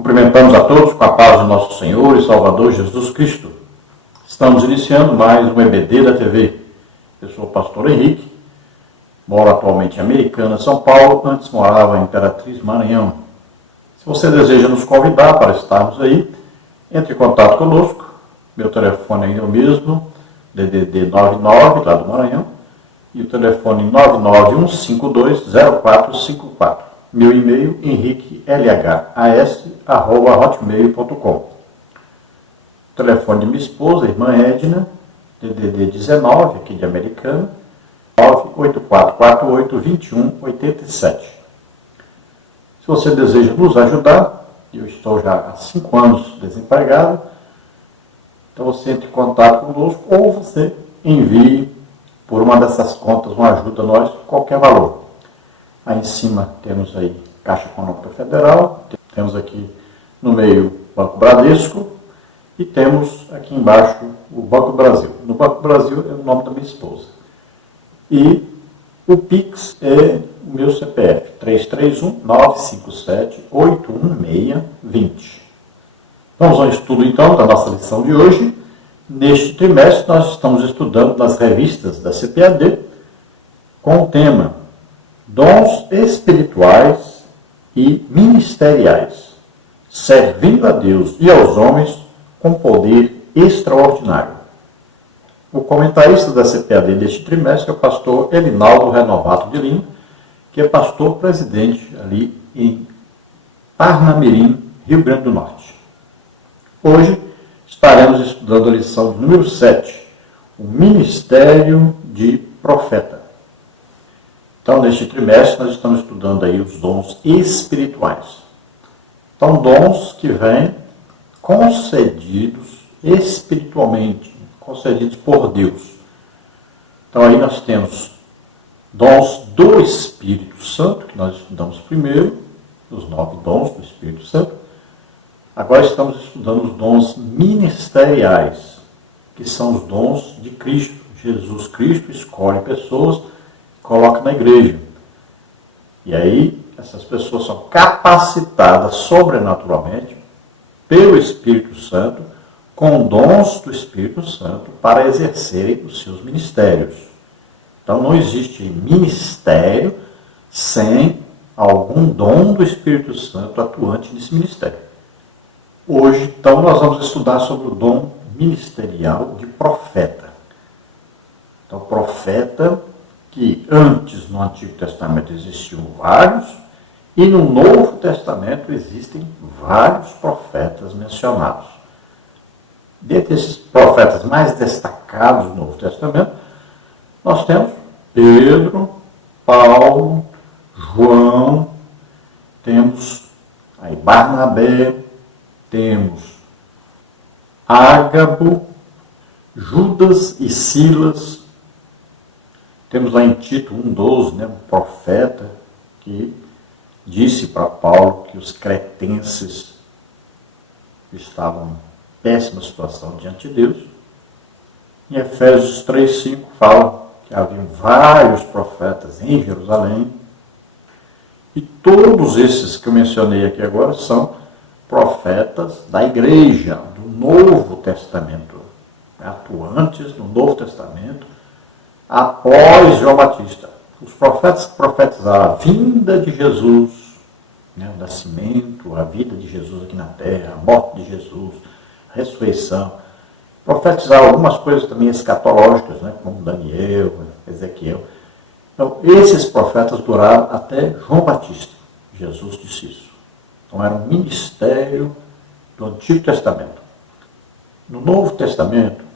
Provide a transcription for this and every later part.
Cumprimentamos a todos com a paz do nosso Senhor e Salvador Jesus Cristo. Estamos iniciando mais um EBD da TV. Eu sou o pastor Henrique, moro atualmente em Americana, São Paulo, antes morava em Imperatriz, Maranhão. Se você deseja nos convidar para estarmos aí, entre em contato conosco. Meu telefone ainda é o mesmo, DDD 99, lá do Maranhão, e o telefone 991520454. Meu e-mail, henriquelhas@hotmail.com. O telefone de minha esposa, irmã Edna, DDD 19, aqui de Americana, 98448-2187. Se você deseja nos ajudar, eu estou já há 5 anos desempregado, então você entre em contato conosco ou você envie por uma dessas contas uma ajuda a nós, qualquer valor. Aí em cima temos aí Caixa Econômica Federal, temos aqui no meio o Banco Bradesco e temos aqui embaixo o Banco Brasil. No Banco Brasil é o nome da minha esposa. E o Pix é o meu CPF, 331-957-816-20. Vamos ao estudo então da nossa lição de hoje. Neste trimestre nós estamos estudando nas revistas da CPAD com o tema Dons espirituais e ministeriais, servindo a Deus e aos homens com poder extraordinário. O comentarista da CPAD deste trimestre é o pastor Elinaldo Renovato de Lima, que é pastor presidente ali em Parnamirim, Rio Grande do Norte. Hoje estaremos estudando a lição número 7, o Ministério de Profeta. Então, neste trimestre, nós estamos estudando aí os dons espirituais. Então, dons que vêm concedidos espiritualmente, concedidos por Deus. Então, aí nós temos dons do Espírito Santo, que nós estudamos primeiro, os 9 dons do Espírito Santo. Agora estamos estudando os dons ministeriais, que são os dons de Cristo. Jesus Cristo escolhe pessoas, coloca na igreja. E aí, essas pessoas são capacitadas sobrenaturalmente pelo Espírito Santo, com dons do Espírito Santo, para exercerem os seus ministérios. Então, não existe ministério sem algum dom do Espírito Santo atuante nesse ministério. Hoje, então, nós vamos estudar sobre o dom ministerial de profeta. Então, profeta, que antes no Antigo Testamento existiam vários, e no Novo Testamento existem vários profetas mencionados. Dentre esses profetas mais destacados do Novo Testamento, nós temos Pedro, Paulo, João, temos aí Barnabé, temos Ágabo, Judas e Silas. Temos lá em Tito 1,12, um profeta que disse para Paulo que os cretenses estavam em péssima situação diante de Deus. Em Efésios 3,5 fala que haviam vários profetas em Jerusalém. E todos esses que eu mencionei aqui agora são profetas da igreja, do Novo Testamento, atuantes no Novo Testamento, após João Batista. Os profetas que profetizaram a vinda de Jesus, o nascimento, a vida de Jesus aqui na terra, a morte de Jesus, a ressurreição, profetizaram algumas coisas também escatológicas, como Daniel, Ezequiel. Então, esses profetas duraram até João Batista. Jesus disse isso. Então, era um ministério do Antigo Testamento. No Novo Testamento,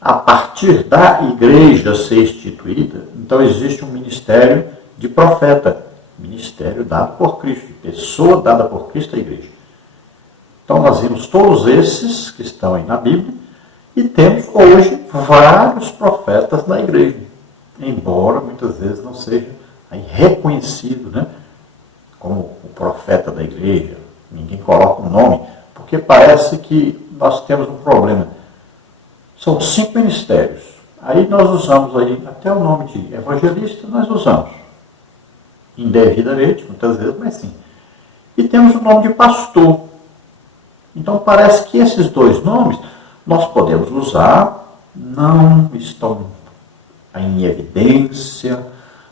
a partir da igreja ser instituída, então existe um ministério de profeta, ministério dado por Cristo, pessoa dada por Cristo à igreja. Então nós vimos todos esses que estão aí na Bíblia e temos hoje vários profetas na igreja, embora muitas vezes não seja aí reconhecido, como o profeta da igreja. Ninguém coloca um nome, porque parece que nós temos um problema. São 5 ministérios. Aí nós usamos aí até o nome de evangelista, nós usamos. Indevidamente, muitas vezes, mas sim. E temos o nome de pastor. Então parece que esses dois nomes nós podemos usar, não estão em evidência,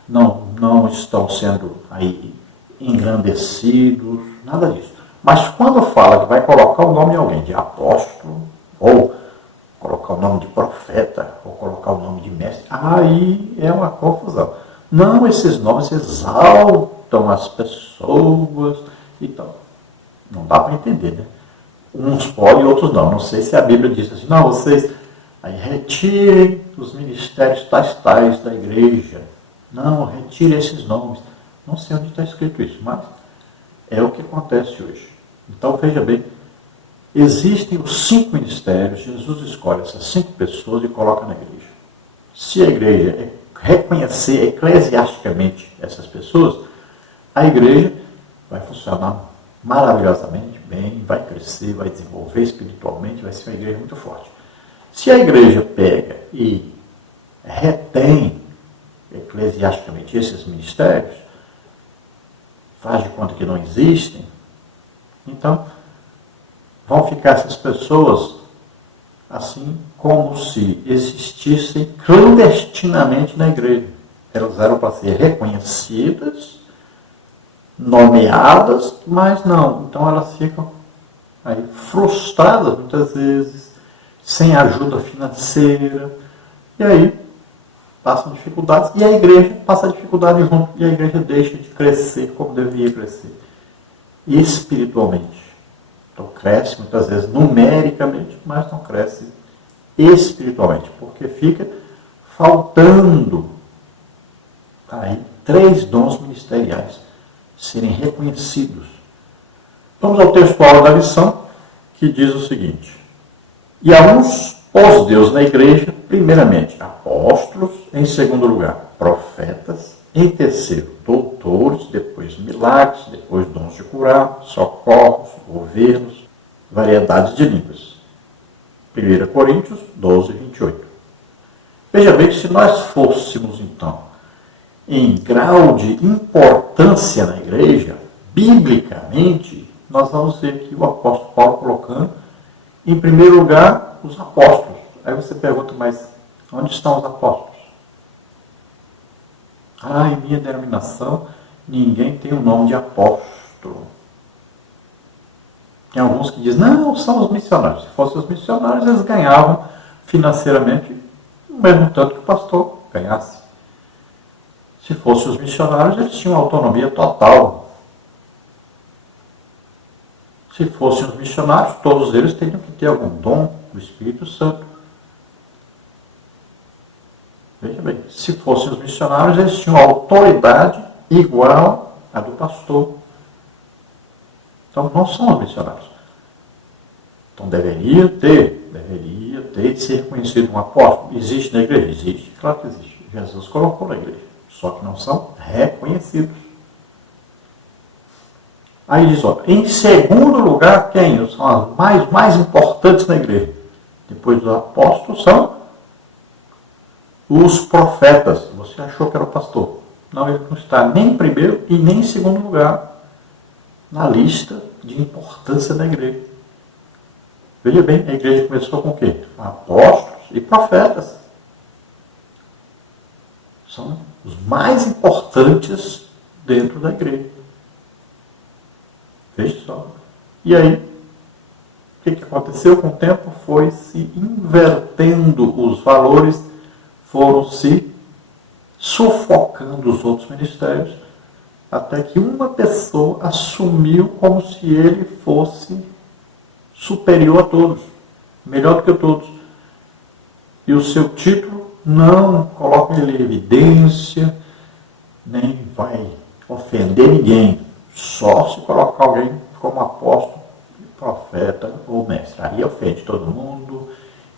não estão sendo aí engrandecidos, nada disso. Mas quando fala que vai colocar o nome de alguém de apóstolo, ou colocar o nome de profeta, ou colocar o nome de mestre, aí é uma confusão. Não, esses nomes exaltam as pessoas e tal. Não dá para entender, né? Uns podem, outros não. Não sei se a Bíblia diz assim, não, vocês aí retirem os ministérios tais da igreja. Não, retire esses nomes. Não sei onde está escrito isso, mas é o que acontece hoje. Então, veja bem, existem os 5 ministérios, Jesus escolhe essas 5 pessoas e coloca na igreja. Se a igreja reconhecer eclesiasticamente essas pessoas, a igreja vai funcionar maravilhosamente bem, vai crescer, vai desenvolver espiritualmente, vai ser uma igreja muito forte. Se a igreja pega e retém eclesiasticamente esses ministérios, faz de conta que não existem, então vão ficar essas pessoas assim como se existissem clandestinamente na igreja. Elas eram para ser reconhecidas, nomeadas, mas não. Então elas ficam aí frustradas muitas vezes, sem ajuda financeira, e aí passam dificuldades, e a igreja passa dificuldade junto, e a igreja deixa de crescer como deveria crescer, espiritualmente. Então cresce muitas vezes numericamente, mas não cresce espiritualmente, porque fica faltando aí 3 dons ministeriais serem reconhecidos. Vamos ao textual da lição, que diz o seguinte: e a uns pôs Deus na igreja, primeiramente apóstolos, em segundo lugar profetas, em terceiro doutores, depois milagres, depois dons de curar, socorros, governos, variedades de línguas. 1 Coríntios 12, 28. Veja bem que se nós fôssemos então em grau de importância na igreja, biblicamente, nós vamos ver aqui o apóstolo Paulo colocando em primeiro lugar os apóstolos. Aí você pergunta, mas onde estão os apóstolos? Em minha denominação, ninguém tem o nome de apóstolo. Tem alguns que dizem, não, são os missionários. Se fossem os missionários, eles ganhavam financeiramente o mesmo tanto que o pastor ganhasse. Se fossem os missionários, eles tinham autonomia total. Se fossem os missionários, todos eles teriam que ter algum dom do Espírito Santo. Veja bem, se fossem os missionários, eles tinham autoridade igual à do pastor. Então, não são os missionários. Então, deveria ter de ser reconhecido um apóstolo. Existe na igreja? Existe, claro que existe. Jesus colocou na igreja, só que não são reconhecidos. Aí diz, em segundo lugar, quem são as mais importantes na igreja? Depois dos apóstolos são os profetas. Você achou que era o pastor. Não, ele não está nem em primeiro e nem em segundo lugar na lista de importância da igreja. Veja bem, a igreja começou com o quê? Apóstolos e profetas. São os mais importantes dentro da igreja. Veja só. E aí, o que aconteceu com o tempo? Foi se invertendo os valores, foram se sufocando os outros ministérios, até que uma pessoa assumiu como se ele fosse superior a todos, melhor do que todos. E o seu título não coloca ele em evidência, nem vai ofender ninguém. Só se colocar alguém como apóstolo, profeta ou mestre. Aí ofende todo mundo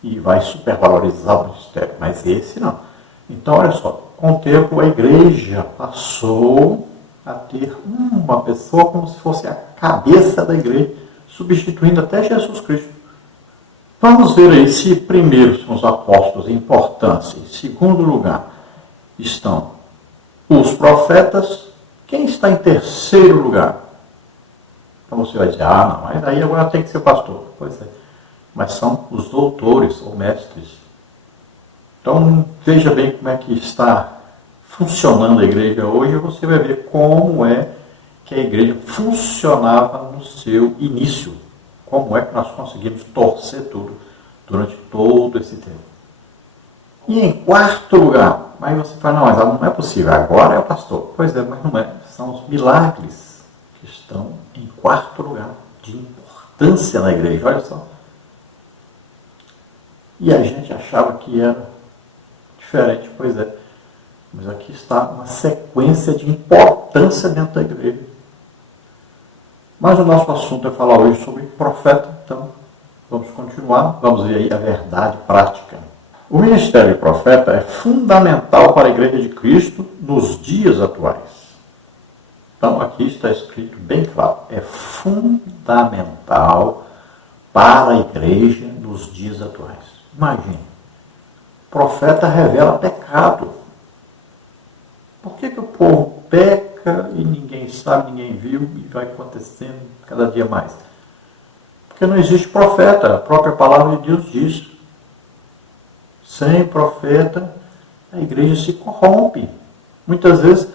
e vai supervalorizar o ministério. Mas esse não. Então, olha só, com o tempo a igreja passou a ter uma pessoa como se fosse a cabeça da igreja, substituindo até Jesus Cristo. Vamos ver aí se primeiro são os apóstolos em importância, em segundo lugar estão os profetas. Quem está em terceiro lugar? Então você vai dizer, ah, não, mas aí agora tem que ser pastor. Pois é, mas são os doutores ou mestres. Então veja bem como é que está funcionando a igreja hoje, você vai ver como é que a igreja funcionava no seu início. Como é que nós conseguimos torcer tudo durante todo esse tempo. E em quarto lugar, mas você fala, não, mas não é possível, agora é o pastor. Pois é, mas não é. São os milagres que estão em quarto lugar de importância na igreja, olha só. E a gente achava que era diferente, pois é. Mas aqui está uma sequência de importância dentro da igreja. Mas o nosso assunto é falar hoje sobre profeta, então vamos continuar, vamos ver aí a verdade prática. O ministério de profeta é fundamental para a igreja de Cristo nos dias atuais. Então aqui está escrito bem claro, é fundamental para a igreja nos dias atuais. Imagine, o profeta revela pecado. Por que o povo peca e ninguém sabe, ninguém viu e vai acontecendo cada dia mais? Porque não existe profeta, a própria palavra de Deus diz. Sem profeta, a igreja se corrompe. Muitas vezes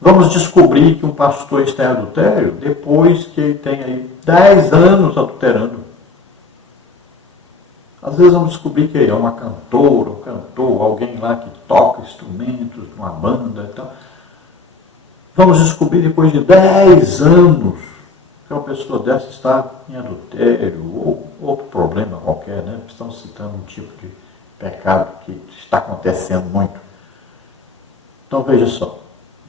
vamos descobrir que um pastor está em adultério depois que ele tem aí 10 anos adulterando. Às vezes vamos descobrir que é uma cantora, um cantor, alguém lá que toca instrumentos, uma banda e tal. Vamos descobrir depois de 10 anos que uma pessoa dessa está em adultério ou outro problema qualquer, né? Estamos citando um tipo de pecado que está acontecendo muito. Então veja só.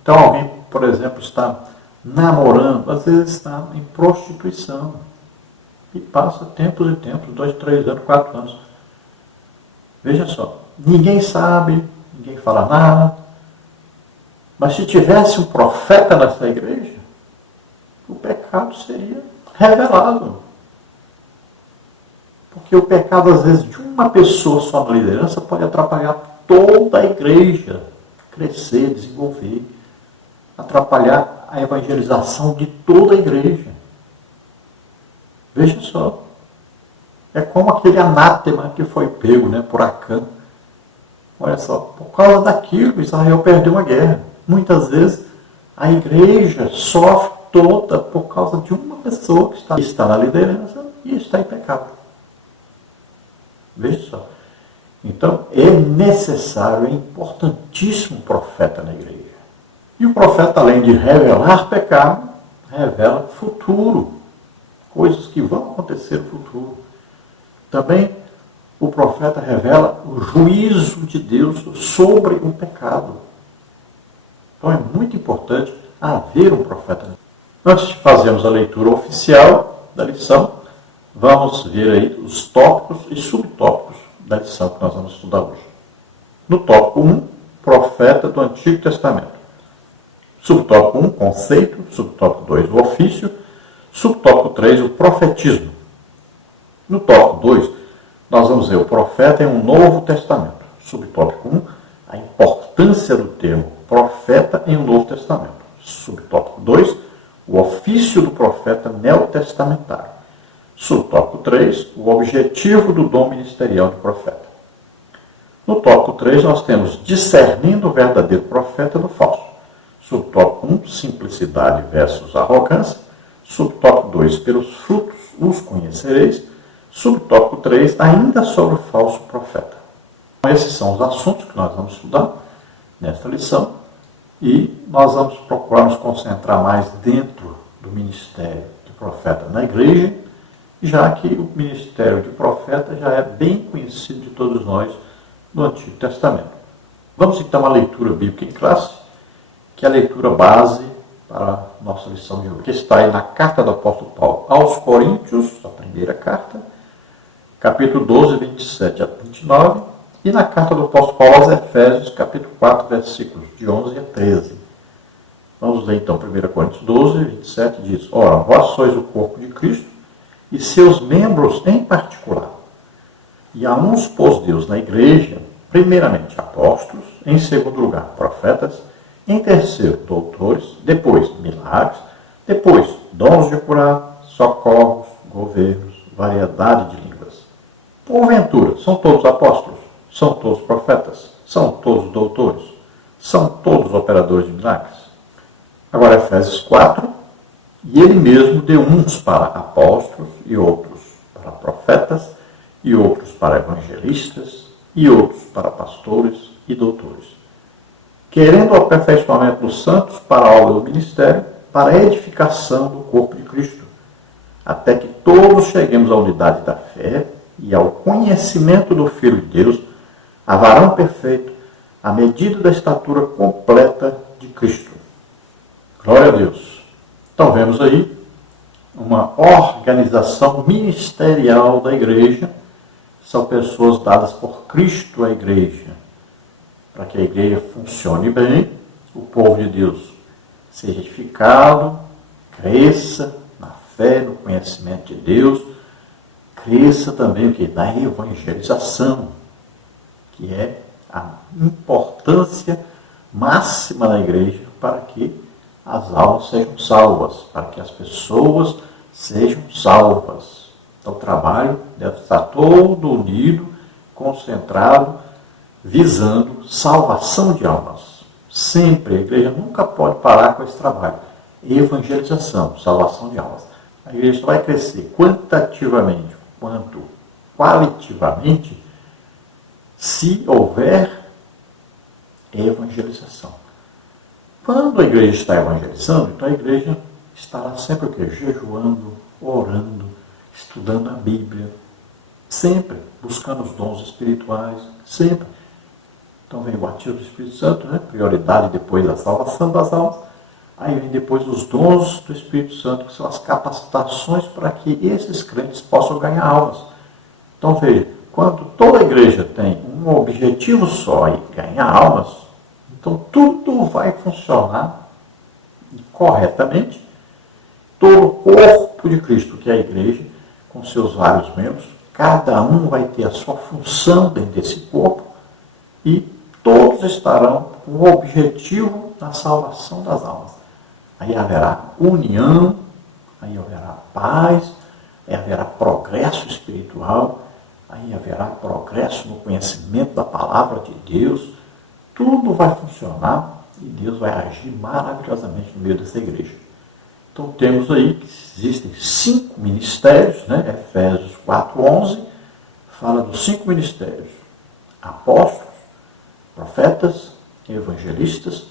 Então alguém, por exemplo, está namorando, às vezes está em prostituição. E passa tempos e tempos, 2, 3 anos, 4 anos. Veja só, ninguém sabe, ninguém fala nada. Mas se tivesse um profeta nessa igreja, o pecado seria revelado. Porque o pecado, às vezes, de uma pessoa só na liderança pode atrapalhar toda a igreja crescer, desenvolver, atrapalhar a evangelização de toda a igreja. Veja só, é como aquele anátema que foi pego, né, por Acã. Olha só, por causa daquilo, Israel perdeu uma guerra. Muitas vezes a igreja sofre toda por causa de uma pessoa que está na liderança e está em pecado. Veja só. Então, é necessário, é importantíssimo o profeta na igreja. E o profeta, além de revelar pecado, revela futuro. Coisas que vão acontecer no futuro. Também o profeta revela o juízo de Deus sobre o pecado. Então é muito importante haver um profeta. Antes de fazermos a leitura oficial da lição, vamos ver aí os tópicos e subtópicos da lição que nós vamos estudar hoje. No tópico 1, profeta do Antigo Testamento. Subtópico 1, conceito. Subtópico 2, o ofício. Subtópico 3, o profetismo. No tópico 2, nós vamos ver o profeta em um Novo Testamento. Subtópico 1, a importância do termo profeta em um Novo Testamento. Subtópico 2, o ofício do profeta neotestamentário. Subtópico 3, o objetivo do dom ministerial do profeta. No tópico 3, nós temos discernindo o verdadeiro profeta do falso. Subtópico 1, simplicidade versus arrogância. Subtópico 2, pelos frutos os conhecereis. Subtópico 3, ainda sobre o falso profeta. Esses são os assuntos que nós vamos estudar nesta lição e nós vamos procurar nos concentrar mais dentro do ministério de profeta na igreja, já que o ministério de profeta já é bem conhecido de todos nós no Antigo Testamento. Vamos então à leitura bíblica em classe, que é a leitura base para a nossa lição de hoje, que está aí na carta do apóstolo Paulo aos Coríntios, a primeira carta, capítulo 12, 27 a 29, e na carta do apóstolo Paulo aos Efésios, capítulo 4, versículos de 11 a 13. Vamos ler então 1 Coríntios 12, 27, diz: Ora, vós sois o corpo de Cristo, e seus membros em particular. E a uns pôs Deus na igreja, primeiramente apóstolos, em segundo lugar profetas, em terceiro doutores, depois milagres, depois dons de curar, socorros, governos, variedade de línguas. Porventura, são todos apóstolos? São todos profetas? São todos doutores? São todos operadores de milagres? Agora, Efésios 4, e ele mesmo deu uns para apóstolos e outros para profetas e outros para evangelistas e outros para pastores e doutores, querendo o aperfeiçoamento dos santos para a obra do ministério, para a edificação do corpo de Cristo, até que todos cheguemos à unidade da fé e ao conhecimento do Filho de Deus, a varão perfeito, à medida da estatura completa de Cristo. Glória a Deus. Então vemos aí uma organização ministerial da igreja. São pessoas dadas por Cristo à igreja, para que a igreja funcione bem, o povo de Deus seja edificado, cresça na fé, no conhecimento de Deus, cresça também o que? Na evangelização, que é a importância máxima da igreja para que as almas sejam salvas, para que as pessoas sejam salvas. Então o trabalho deve estar todo unido, concentrado, visando salvação de almas. Sempre, a igreja nunca pode parar com esse trabalho. Evangelização, salvação de almas. A igreja só vai crescer quantitativamente quanto qualitativamente se houver evangelização. Quando a igreja está evangelizando, então a igreja estará sempre o quê? Jejuando, orando, estudando a Bíblia, sempre buscando os dons espirituais, sempre. Então vem o batismo do Espírito Santo, né? Prioridade depois da salvação das almas. Aí vem depois os dons do Espírito Santo, que são as capacitações para que esses crentes possam ganhar almas. Então veja, quando toda a igreja tem um objetivo só, e ganhar almas, então tudo vai funcionar corretamente. Todo o corpo de Cristo, que é a igreja, com seus vários membros, cada um vai ter a sua função dentro desse corpo e todos estarão com o objetivo da salvação das almas. Aí haverá união, aí haverá paz, aí haverá progresso espiritual, aí haverá progresso no conhecimento da palavra de Deus. Tudo vai funcionar e Deus vai agir maravilhosamente no meio dessa igreja. Então temos aí que existem 5 ministérios, né? Efésios 4:11 fala dos 5 ministérios: apóstolos, profetas, evangelistas,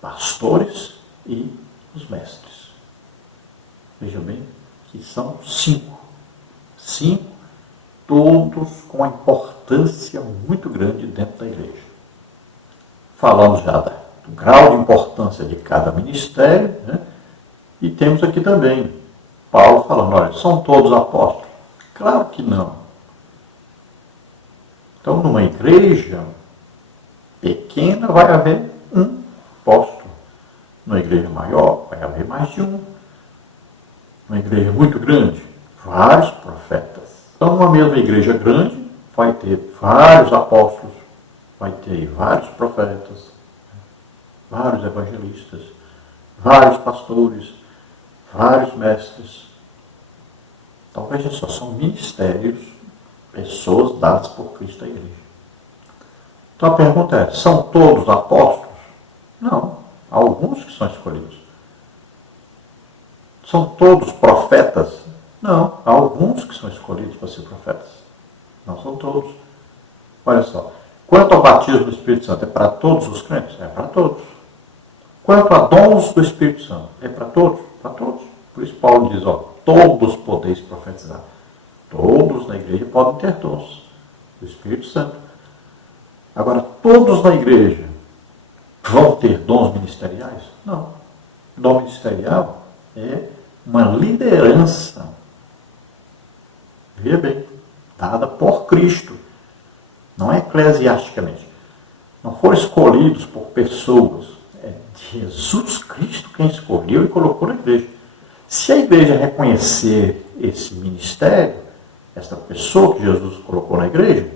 pastores e os mestres. Vejam bem que são 5. 5, todos com uma importância muito grande dentro da igreja. Falamos já do grau de importância de cada ministério, né? E temos aqui também Paulo falando, olha, são todos apóstolos? Claro que não. Então, numa igreja pequena vai haver um apóstolo. Numa igreja maior vai haver mais de um. Numa igreja muito grande, vários profetas. Então, numa mesma igreja grande vai ter vários apóstolos, vai ter vários profetas, vários evangelistas, vários pastores, vários mestres. Então veja só, são ministérios, pessoas dadas por Cristo à igreja. Então a pergunta é, são todos apóstolos? Não, há alguns que são escolhidos. São todos profetas? Não, há alguns que são escolhidos para ser profetas. Não são todos. Olha só, quanto ao batismo do Espírito Santo, é para todos os crentes? É para todos. Quanto a dons do Espírito Santo, é para todos? Para todos. Por isso Paulo diz, ó, todos podeis profetizar. Todos na igreja podem ter dons do Espírito Santo. Agora, todos na igreja vão ter dons ministeriais? Não. Dom ministerial é uma liderança, veja bem, dada por Cristo. Não é eclesiasticamente. Não foram escolhidos por pessoas. É Jesus Cristo quem escolheu e colocou na igreja. Se a igreja reconhecer esse ministério, essa pessoa que Jesus colocou na igreja,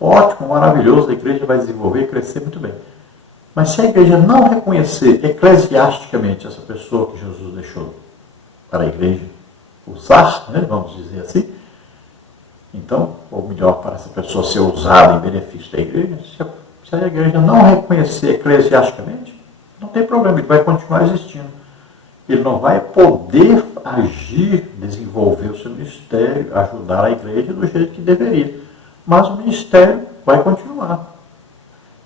ótimo, maravilhoso, a igreja vai desenvolver e crescer muito bem. Mas se a igreja não reconhecer eclesiasticamente essa pessoa que Jesus deixou para a igreja, usar, né, vamos dizer assim. Então, ou melhor, para essa pessoa ser usada em benefício da igreja, se a igreja não reconhecer eclesiasticamente, não tem problema, ele vai continuar existindo. Ele não vai poder agir, desenvolver o seu ministério, ajudar a igreja do jeito que deveria. Mas o ministério vai continuar.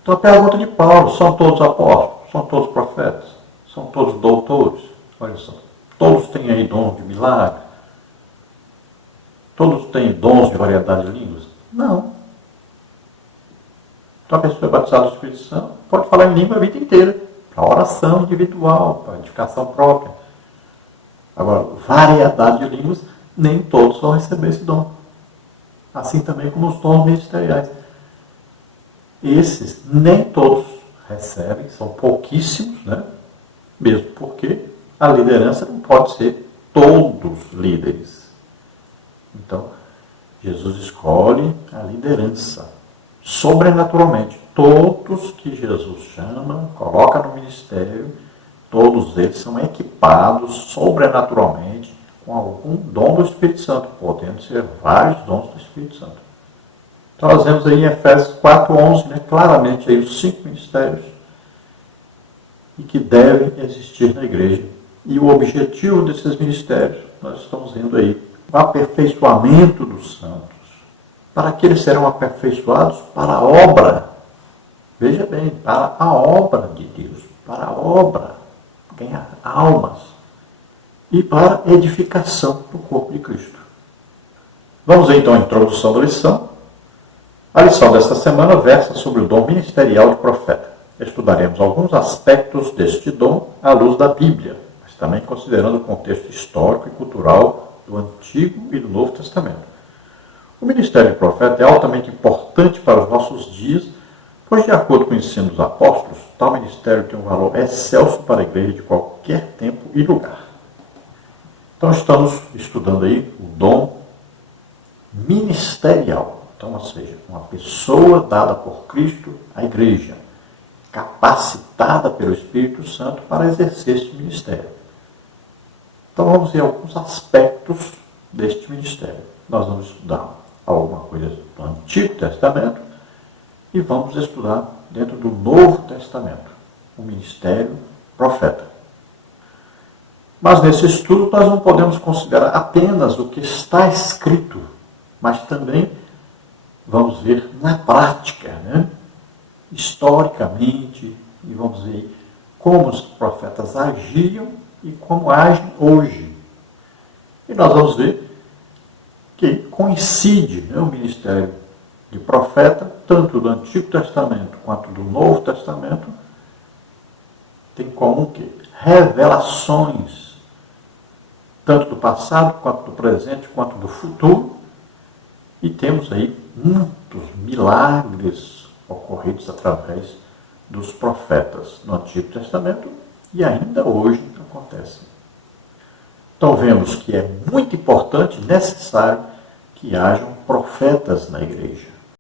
Então a pergunta de Paulo, são todos apóstolos? São todos profetas? São todos doutores? Olha só, todos têm aí dons de milagre? Todos têm dons de variedade de línguas? Não. Então a pessoa é batizada no Espírito Santo, pode falar em língua a vida inteira, para oração individual, para edificação própria. Agora, variedade de línguas, nem todos vão receber esse dom. Assim também como os dons ministeriais. Esses nem todos recebem, são pouquíssimos, né? Mesmo porque a liderança não pode ser todos líderes. Então, Jesus escolhe a liderança sobrenaturalmente. Todos que Jesus chama, coloca no ministério, todos eles são equipados sobrenaturalmente com algum dom do Espírito Santo, podendo ser vários dons do Espírito Santo. Então, nós vemos aí em Efésios 4:11, né, claramente aí os 5 ministérios e que devem existir na igreja. E o objetivo desses ministérios, nós estamos vendo aí, o aperfeiçoamento dos santos. Para que eles serão aperfeiçoados? Para a obra. Veja bem, para a obra de Deus, para a obra, ganhar almas e para a edificação do corpo de Cristo. Vamos ver então a introdução da lição. A lição desta semana versa sobre o dom ministerial de profeta. Estudaremos alguns aspectos deste dom à luz da Bíblia, mas também considerando o contexto histórico e cultural do Antigo e do Novo Testamento. O ministério de profeta é altamente importante para os nossos dias, pois, de acordo com o ensino dos apóstolos, tal ministério tem um valor excelso para a igreja de qualquer tempo e lugar. Então, estamos estudando aí o dom ministerial. Então, ou seja, uma pessoa dada por Cristo à igreja, capacitada pelo Espírito Santo para exercer este ministério. Então, vamos ver alguns aspectos deste ministério. Nós vamos estudar alguma coisa do Antigo Testamento e vamos estudar dentro do Novo Testamento, o ministério profeta. Mas nesse estudo nós não podemos considerar apenas o que está escrito, mas também vamos ver na prática, né? Historicamente, e vamos ver como os profetas agiam e como agem hoje. E nós vamos ver que coincide, né, o ministério de profeta, tanto do Antigo Testamento quanto do Novo Testamento, tem como que revelações, tanto do passado, quanto do presente, quanto do futuro, e temos aí muitos milagres ocorridos através dos profetas no Antigo Testamento e ainda hoje acontecem. Então vemos que é muito importante, necessário, que hajam profetas na igreja.